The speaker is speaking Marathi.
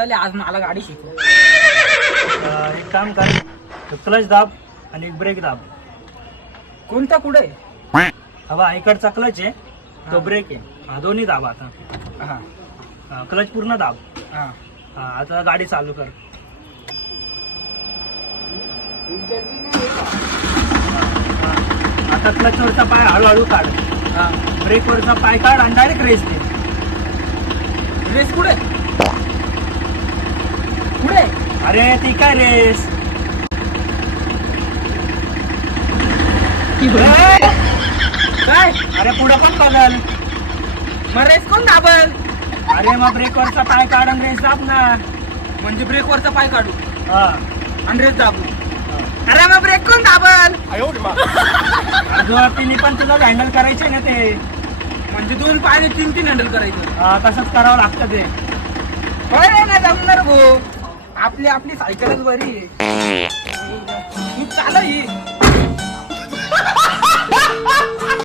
चल आज मला गाडी शिकव. एक काम कर, क्लच दाब आणि एक ब्रेक दाब. कोणता कुठे? हवा इकडचा क्लच आहे, तो ब्रेक आहे. हा दोन्ही दाब आता. हा क्लच पूर्ण दाब. हा आता गाडी चालू कर. आता क्लच वरचा पाय हळूहळू काढ. हा. ब्रेक वरचा पाय काढ आणि डायरेक्ट रेस दे. रेस कुठे कुठे? अरे ती काय रेस? काय? अरे पुढे पण बघाल. मग रेस कोण दाबल? अरे मग ब्रेक वरचा पाय काढ आणि रेस दाब ना. म्हणजे ब्रेक वरचा पाय काढू हा. आणि रेस दाबू. अरे मग ब्रेक कोण दाबल? तिने पण तुला हँडल करायचे ना ते. म्हणजे दोन पाय तीन हँडल करायचं. तसंच करावं लागतं ते. होय ना जमणार भाऊ. आपली सायकलच बरी आहे.